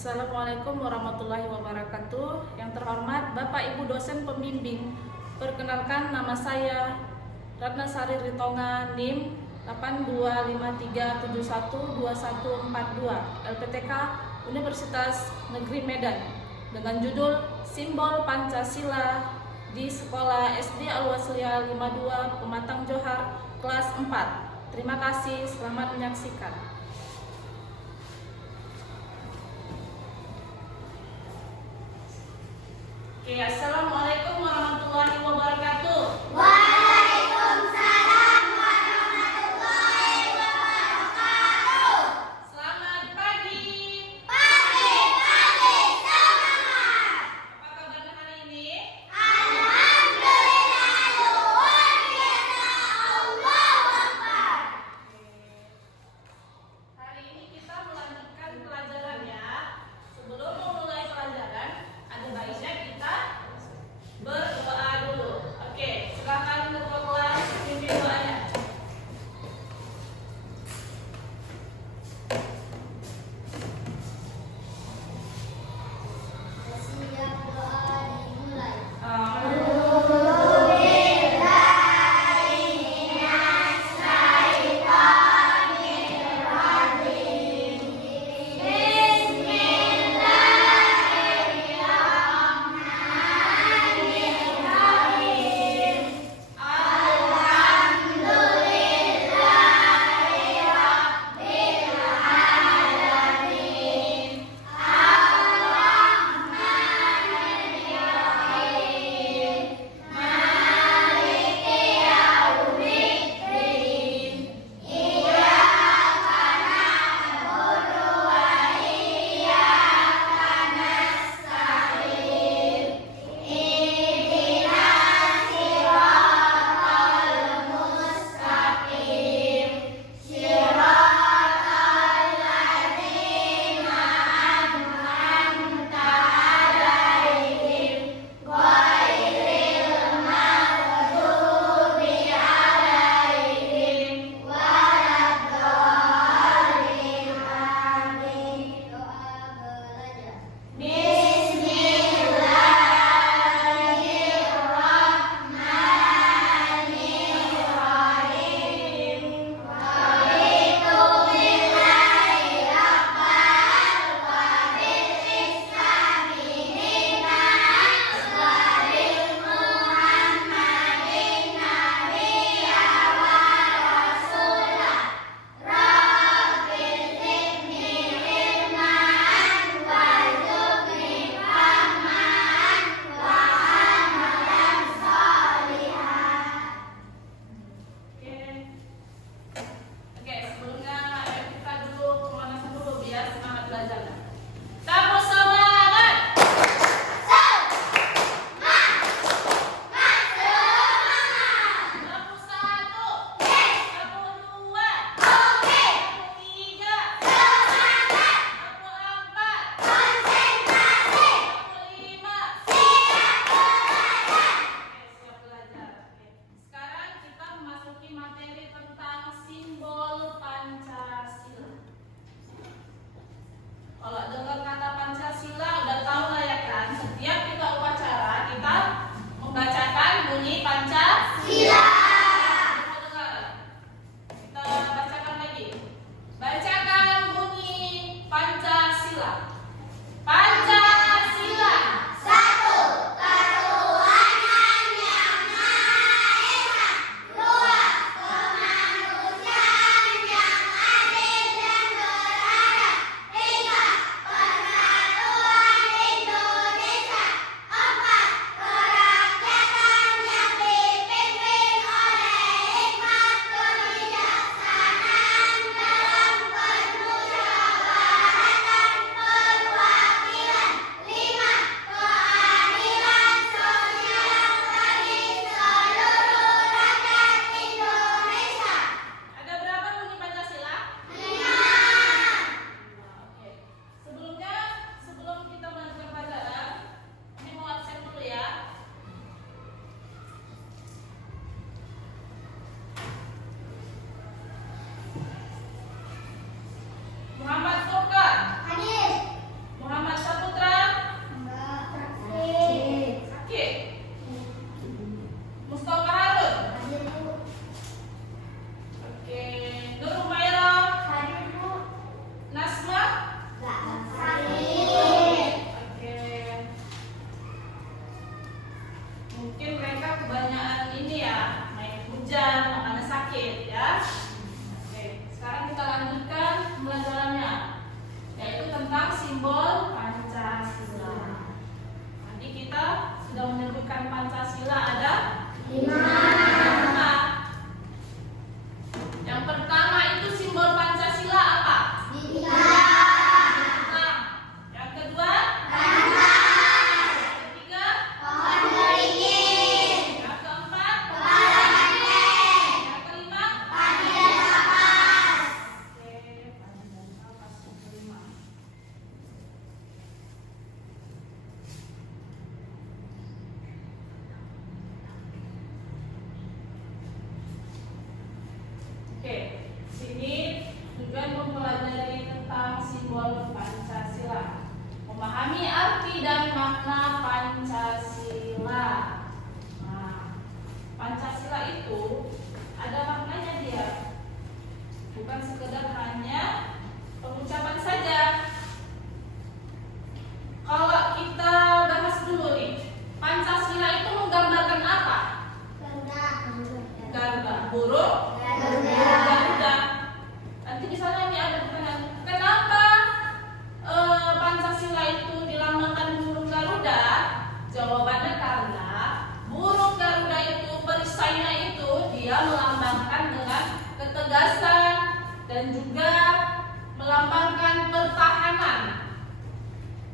Assalamualaikum warahmatullahi wabarakatuh. Yang terhormat Bapak Ibu dosen pembimbing, perkenalkan nama saya Ratna Sari Ritonga, NIM 8253712142, LPTK Universitas Negeri Medan, dengan judul Simbol Pancasila di Sekolah SD Al-Wasliyah 52 Pematang Johar, kelas 4. Terima kasih, selamat menyaksikan. Assalamualaikum warahmatullahi wabarakatuh. Waalaikumsalam warahmatullahi wabarakatuh. Selamat pagi. Pagi, semangat. Apa kabarnya hari ini? Alhamdulillah, luar biasa. Allahu Akbar. Hari ini kita melanjutkan pelajaran ya. Sebelum memulai pelajaran, ada baiknya kita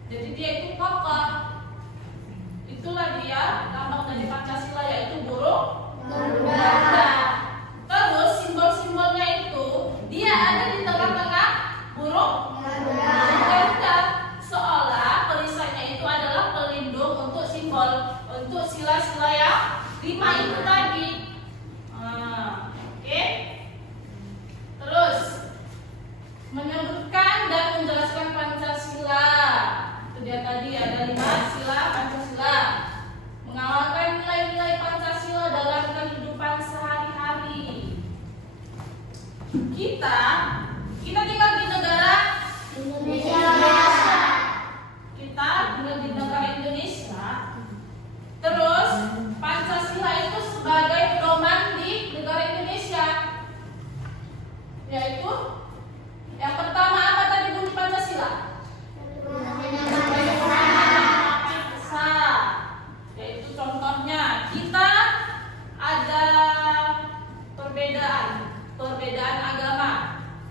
Jadi dia itu kokoh. Itulah dia lambang dari Pancasila, yaitu burung Garuda. Terus simbol-simbolnya itu dia ada di tengah-tengah burung Garuda. Seolah perisainya itu adalah pelindung untuk simbol, untuk sila-sila yang 5 itu tadi. Oke. Terus menyebutkan dan menjelaskan Pancasila. Itu dia tadi ada 5 sila Pancasila. Mengamalkan nilai-nilai Pancasila dalam kehidupan sehari-hari. Kita tinggal di negara Indonesia. Kita tinggal di negara Indonesia. Terus Pancasila itu sebagai pedoman di negara Indonesia, yaitu yang pertama apa tadi bunyi Pancasila? Bangsa. Yaitu contohnya kita ada perbedaan agama.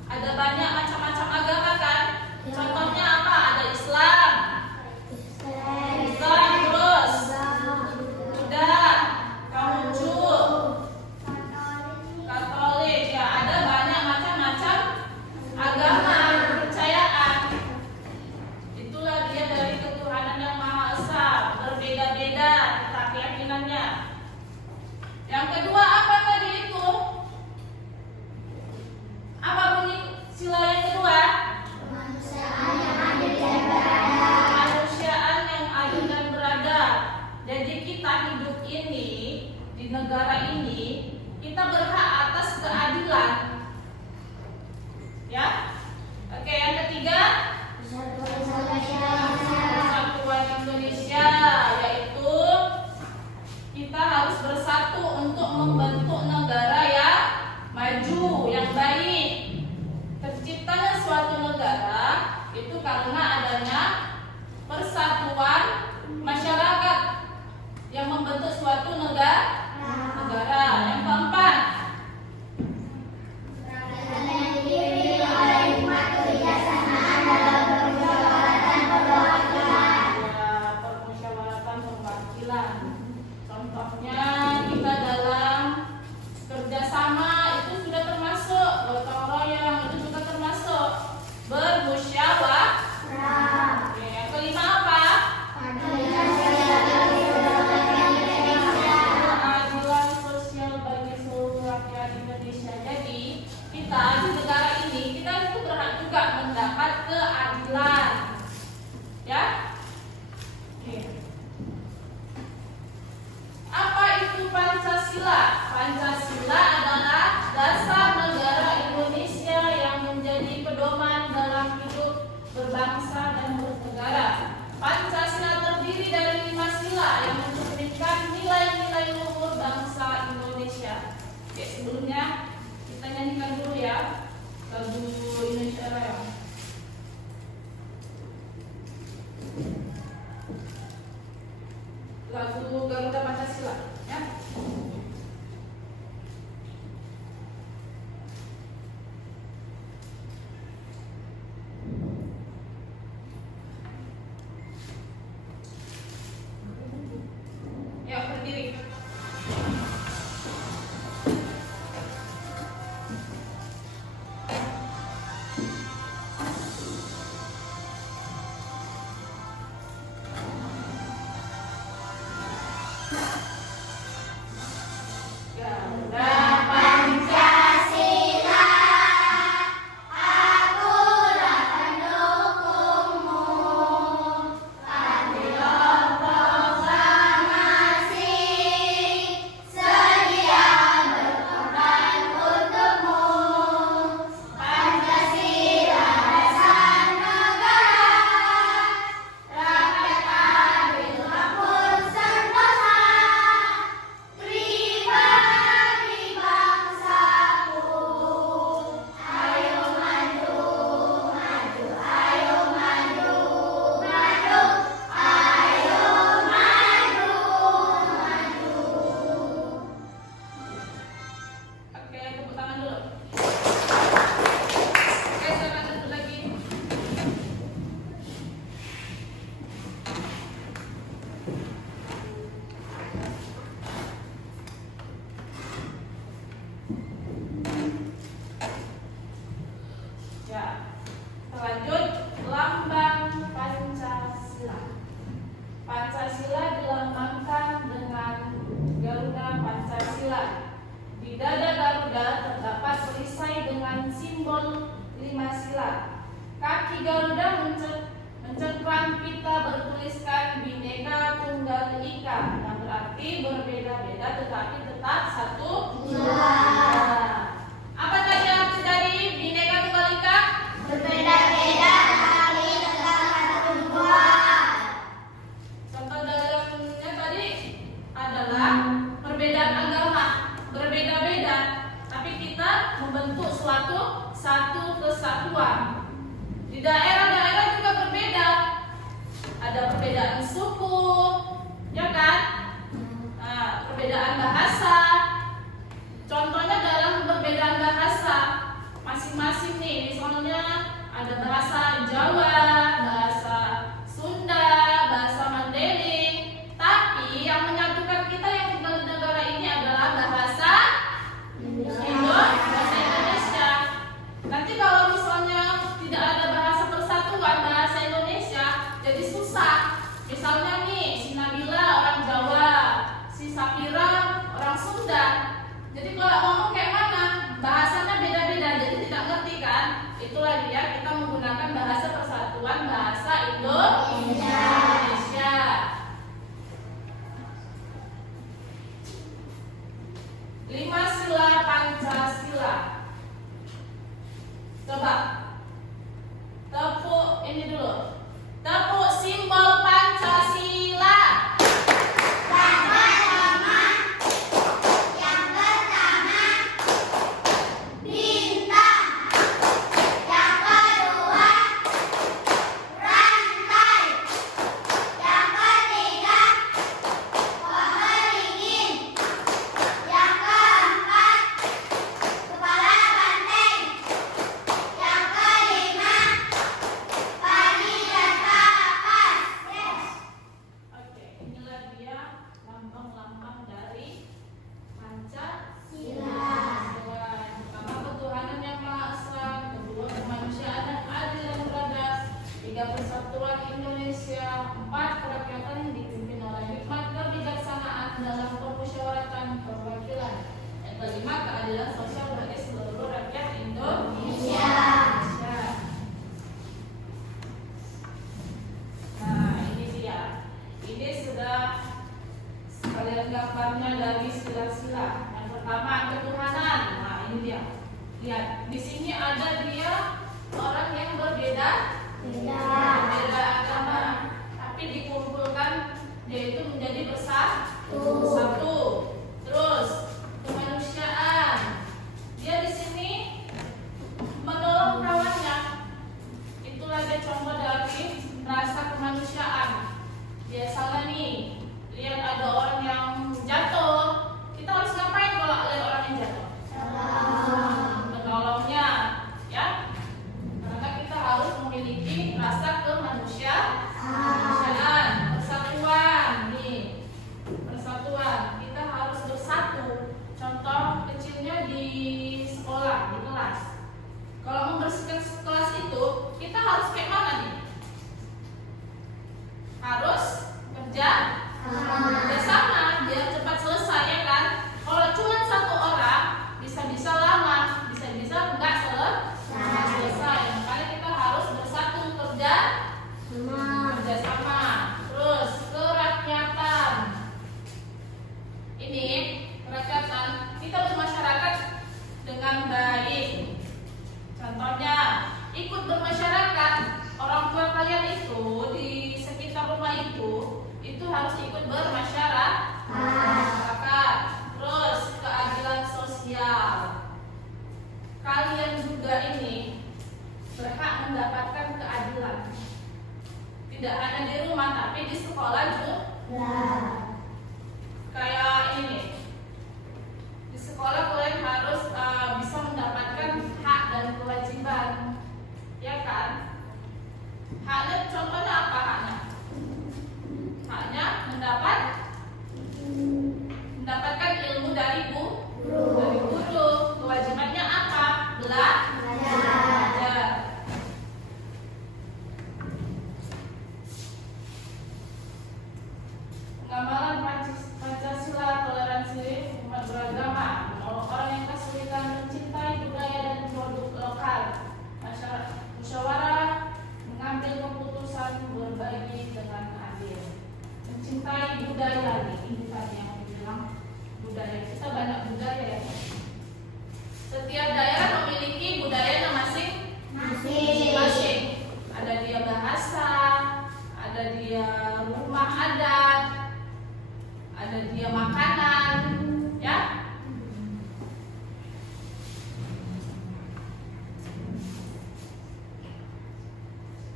Ada banyak macam-macam agama kan? Contohnya apa? Ada Islam, terus Buddha, Konghucu, Katolik. Ya, ada banyak macam-macam agama kepercayaan. Itulah dia dari ketuhanan yang Maha Esa, berbeda-beda tentang keyakinannya. Yang kedua apa tadi itu? Apa bunyi sila yang kedua? Kemanusiaan yang adil dan beradab. Jadi kita hidup ini di negara ini, kita berhak atas keadilan. Ya. Oke, yang ketiga Persatuan Indonesia, yaitu kita harus bersatu untuk membentuk negara yang maju, yang baik. Terciptanya suatu negara itu karena adanya persatuan masyarakat yang membentuk suatu negara. Yang keempat, permusyawaratan perwakilan. Contohnya kita dalam kerjasama itu sudah termasuk, gotong royong itu juga termasuk bermusyawarah. Oke, yang kelima apa? Keadilan sosial bagi seluruh rakyat Indonesia. Jadi kita di negara ini kita itu berhak juga mendapat keadilan. Ya. Oke. Apa itu Pancasila? Pancasila adalah dasar negara Indonesia yang menjadi pedoman dalam hidup berbangsa dan bernegara. Pancasila terdiri dari 5 sila yang mencerminkan nilai-nilai luhur bangsa Indonesia. Oke, sebelumnya kita nyanyikan dulu ya lagu Indonesia Raya. Lagu Garuda Pancasila, ya. Ya, berdiri. Lanjut, lambang Pancasila. Pancasila dilambangkan dengan Garuda Pancasila. Di dada Garuda terdapat perisai dengan simbol 5 sila. Kaki Garuda mencengkram pita bertuliskan Bhinneka Tunggal Ika, yang berarti berbeda-beda tetapi tetap satu. Apa tadi arti dari Bhinneka Tunggal Ika? Berbeda-beda tapi tetap satu tujuan. Contoh dalamnya tadi adalah perbedaan agama, berbeda-beda, tapi kita membentuk suatu satu kesatuan. Di daerah-daerah juga berbeda, ada perbedaan suku, ya kan? Nah, perbedaan bahasa. Contohnya dalam perbedaan bahasa, masing-masing nih, misalnya ada bahasa Jawa, bahasa Sunda, bahasa Mandailing, tapi yang menyatukan kita yang tinggal di negara ini adalah bahasa Indonesia. Nanti kalau misalnya tidak ada bahasa persatuan bahasa Indonesia, jadi susah. Misalnya nih, si Nabila orang Jawa, si Safira orang Sunda. Jadi kalau ngomong kayak mana, bahasanya beda-beda, jadi tidak ngerti kan? Itulah dia kita menggunakan bahasa persatuan bahasa Indonesia. 5 sila Pancasila. Coba tepuk ini dulu. Tepuk simbol Pancasila. Yang pertama bintang, yang kedua rantai, yang ketiga pohon beringin, yang keempat kepala banteng, yang kelima padi dan kapas. Yes. Oke, inilah dia lambang-lambang dari Pancasila. Yang pertama ketuhanan yang Maha Esa, kedua kemanusiaan yang adil dan beradab, 3 persatuan Indonesia, 4 kerakyatan yang dipimpin oleh hikmat kebijaksanaan dalam permusyawaratan perwakilan, yang kelima keadilan sosial bagi seluruh rakyat Indonesia. Nah, ini dia. Ini sudah sekalian gambarnya dari sila-sila. Yang pertama ketuhanan. Nah, ini dia. Lihat, di sini ada dia orang yang berbeda agama, tapi dikumpulkan yaitu menjadi satu. Terus kemanusiaan. Dia di sini menolong kawannya. Itulah dia contoh dari rasa kemanusiaan. Biasanya nih, lihat ada orang yang jatuh, kita harus ngapain kalau lihat orang yang jatuh? Menolongnya, ya. Karena kita harus memiliki rasa kemanusiaan, persatuan nih, persatuan. Kita harus bersatu. Contoh kecilnya di sekolah, di kelas. Kalau membersihkan kelas itu, kita harus kayak mana nih? Harus kerja sama biar cepat selesai, ya kan? Kalau cuma satu orang bisa-bisa lama, bisa-bisa enggak selesai. Makanya kita harus bersatu kerja sama. Terus kerakyatan. Ini kerakyatan, kita bermasyarakat dengan baik. Contohnya ikut bermasyarakat. Orang tua kalian itu di sekitar rumah itu harus ikut bermasyarakat. Terus keadilan sosial. Kalian juga ini berhak mendapatkan keadilan. Tidak hanya di rumah tapi di sekolah juga. Kayak ini. Di sekolah kalian harus bisa mendapatkan hak dan kewajiban. Ya kan? Haknya contohnya apa haknya? Haknya mendapatkan ilmu dari guru. Kewajibannya apa? Belajar.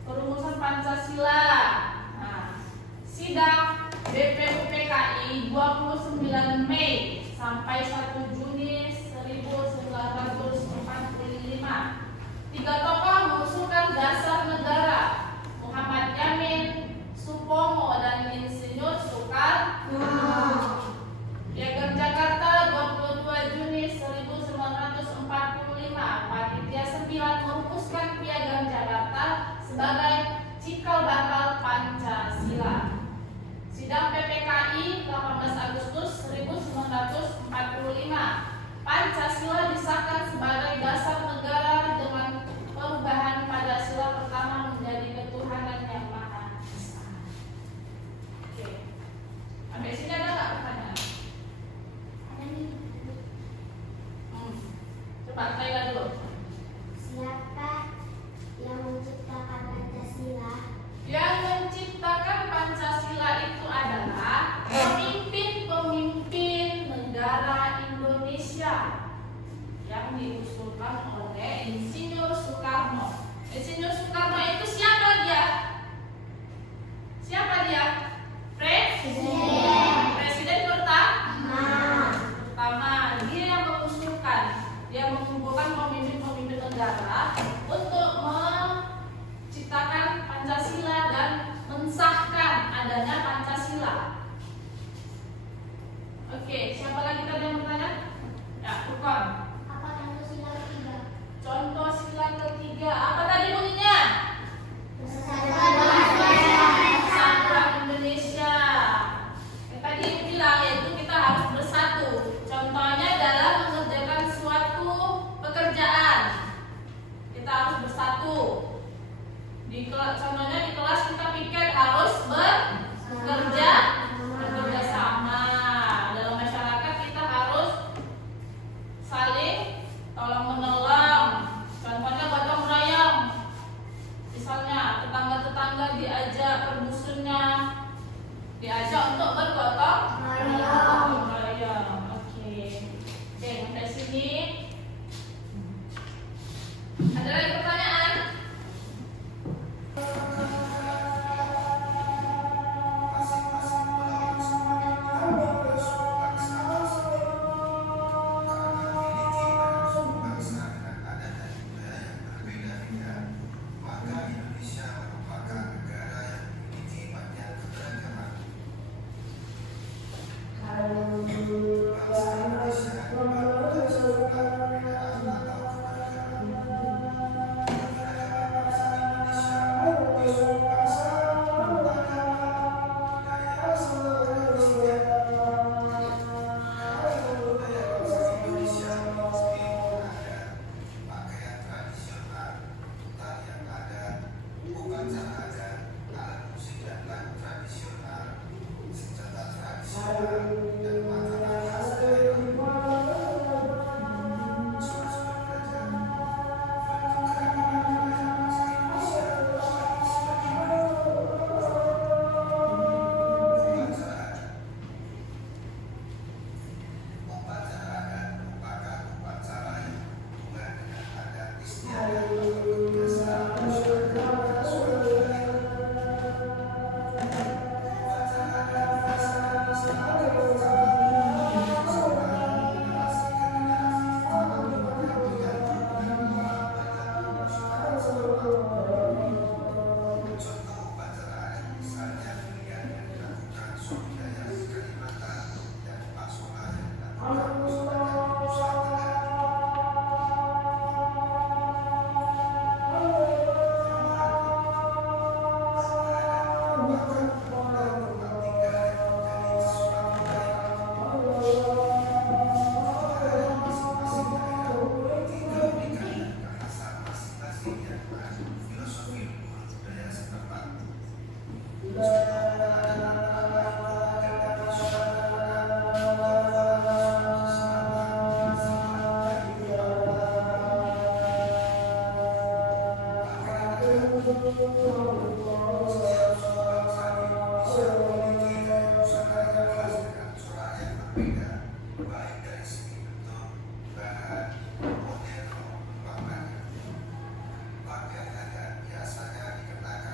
Perumusan Pancasila. Nah, sidang BPUPKI 29 Mei sampai 1 Juni 1945. 3 tokoh mengusulkan dasar negara: Muhammad Yamin, Supomo, dan Insinyur Soekarno. Piagam Jakarta 22 Juni 1945. Panitia 9 merumuskan Piagam Jakarta sebagai cikal bakal Pancasila. Sidang PPKI 18 Agustus 1945. Pancasila disahkan sebagai dasar negara dengan perubahan pada sila pertama menjadi ketuhanan yang maha esa. Oke. Sampai sini ada nggak pertanyaan? Coba Kayla dulu. Siapa yang menciptakan Pancasila? Yang menciptakan Pancasila itu adalah pemimpin-pemimpin negara Indonesia yang diusulkan oleh Insinyur Soekarno. Insinyur Soekarno itu siapa dia? Siapa dia? Presiden pertama. Dia yang mengusulkan, dia mengumpulkan pemimpin-pemimpin negara untuk menciptakan Pancasila dan mensahkan adanya Pancasila. Oke, siapa lagi tadi yang bertanya? Ya, Furqan. Apa contoh sila ketiga? Contoh sila ketiga, apa tadi bunyinya? Persatuan Indonesia. Yang tadi Ibu bilang yaitu kita harus bersatu. Contohnya dalam mengerjakan suatu pekerjaan, kita harus bersatu. Contohnya di kelas kita piket harus bekerja sama. Dalam masyarakat kita harus saling tolong menolong. Contohnya gotong royong. Misalnya tetangga-tetangga diajak per dusunnya, diajak untuk bergotong royong. Oke, sampai sini. Ada lagi pertanyaan? Pakaian adat biasanya dikenakan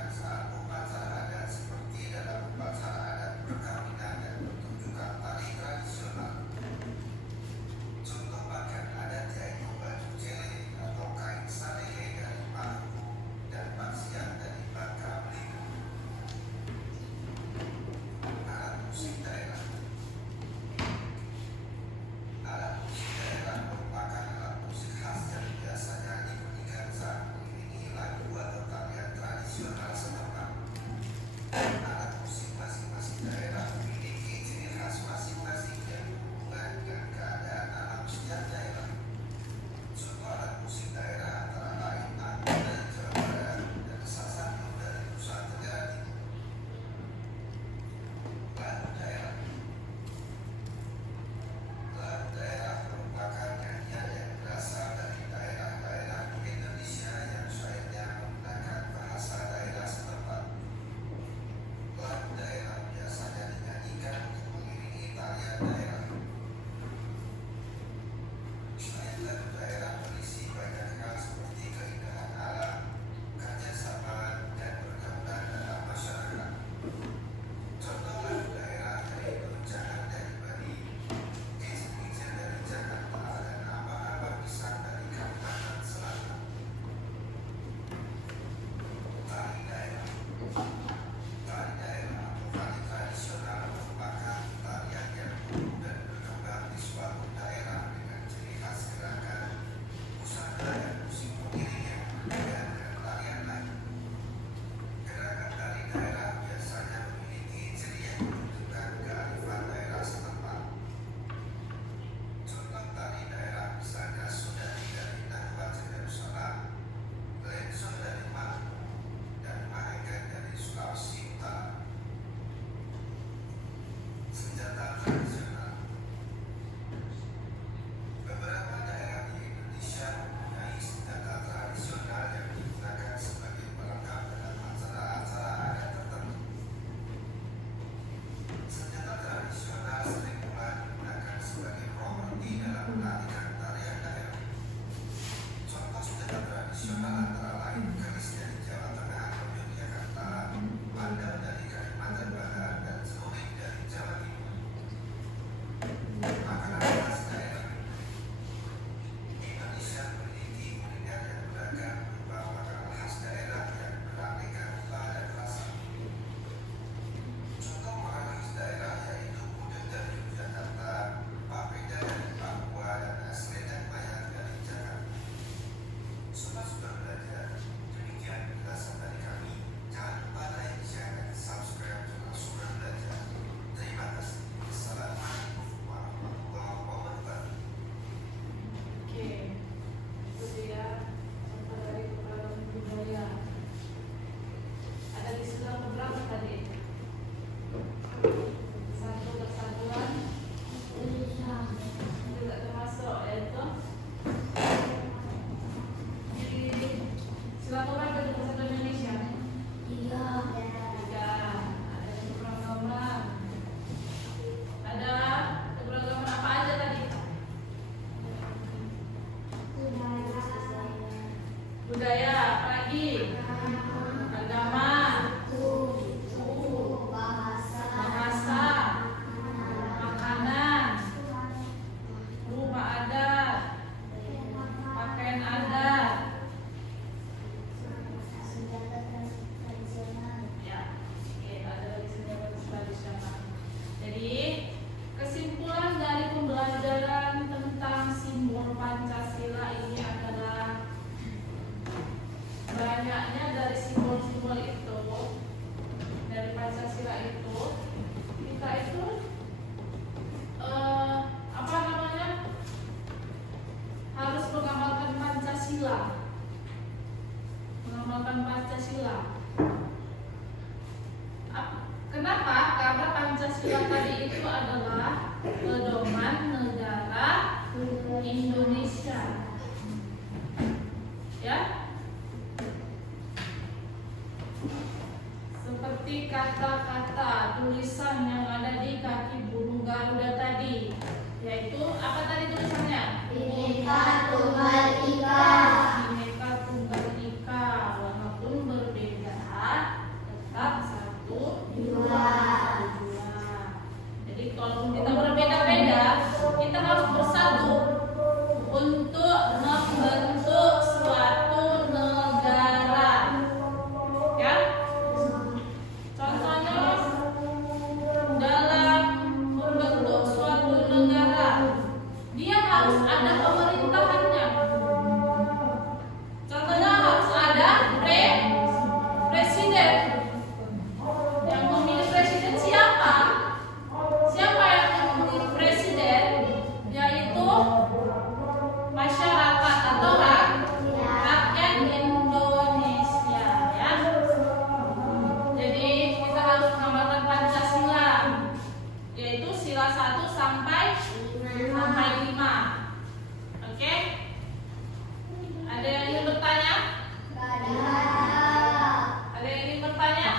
Budaya, apalagi? Agama, bahasa, makanan, rumah adat, pakaian adat. Ya, oke, ada lagi senjata tradisional. Jadi, kesimpulan dari pembelajaran tentang simbol Pancasila ini adalah banyaknya dari simbol-simbol itu dari Pancasila itu kita itu harus mengamalkan Pancasila, Kenapa? Karena Pancasila tadi itu adalah pedoman negara Indonesia, ya. Seperti kata-kata tulisan yang ada di kaki burung Garuda tadi, yaitu apa tadi tulisannya? Bhinneka Tunggal Ika. Bhinneka Tunggal Ika, walaupun berbeda tetap satu dua. Jadi kalau kita berbeda-beda, kita harus bersatu untuk membentuk suatu negara, ya. Contohnya dalam membentuk suatu negara, dia harus ada pemerintahannya. Contohnya harus ada presiden. Yang memilih presiden siapa? Siapa yang memilih presiden? Yaitu masyarakat atau rakyat Indonesia, ya. Jadi kita harus mengamalkan Pancasila, yaitu sila 1 sampai 5. Oke? Ada yang ingin bertanya? Ada yang ingin bertanya?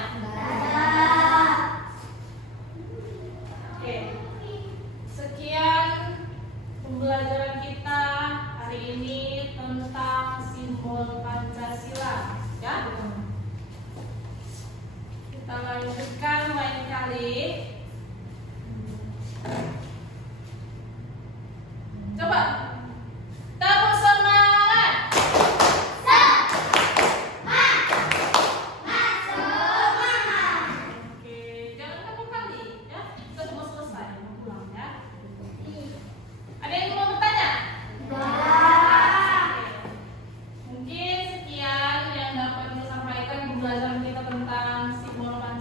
Oke. Sekian pembelajaran kita hari ini tentang simbol Pancasila, ya. Kita lanjutkan lain kali. Coba tepuk semangat. Oke, jangan tepuk kali, ya. Kita semua selesai, mau pulang, ya. Ada yang mau bertanya? Mungkin sekian yang dapat disampaikan pembelajaran kita tentang simbol Pancasila.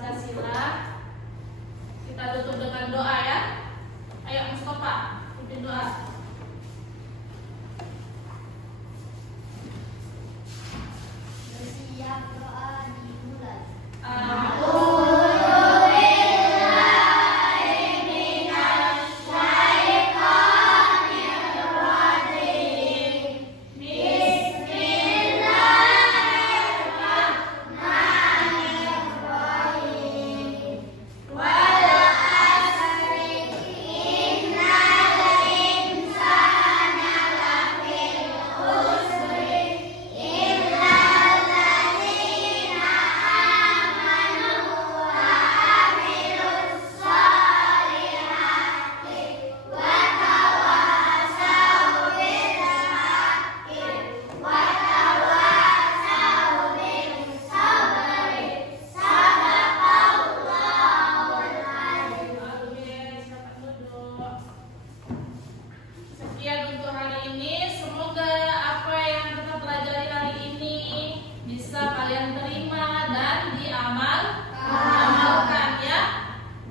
amalkan ya.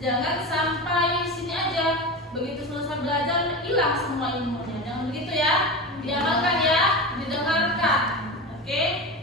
Jangan sampai sini aja, begitu selesai belajar hilang semua ilmunya. Jangan begitu ya. Diamalkan ya, didengarkan. Oke?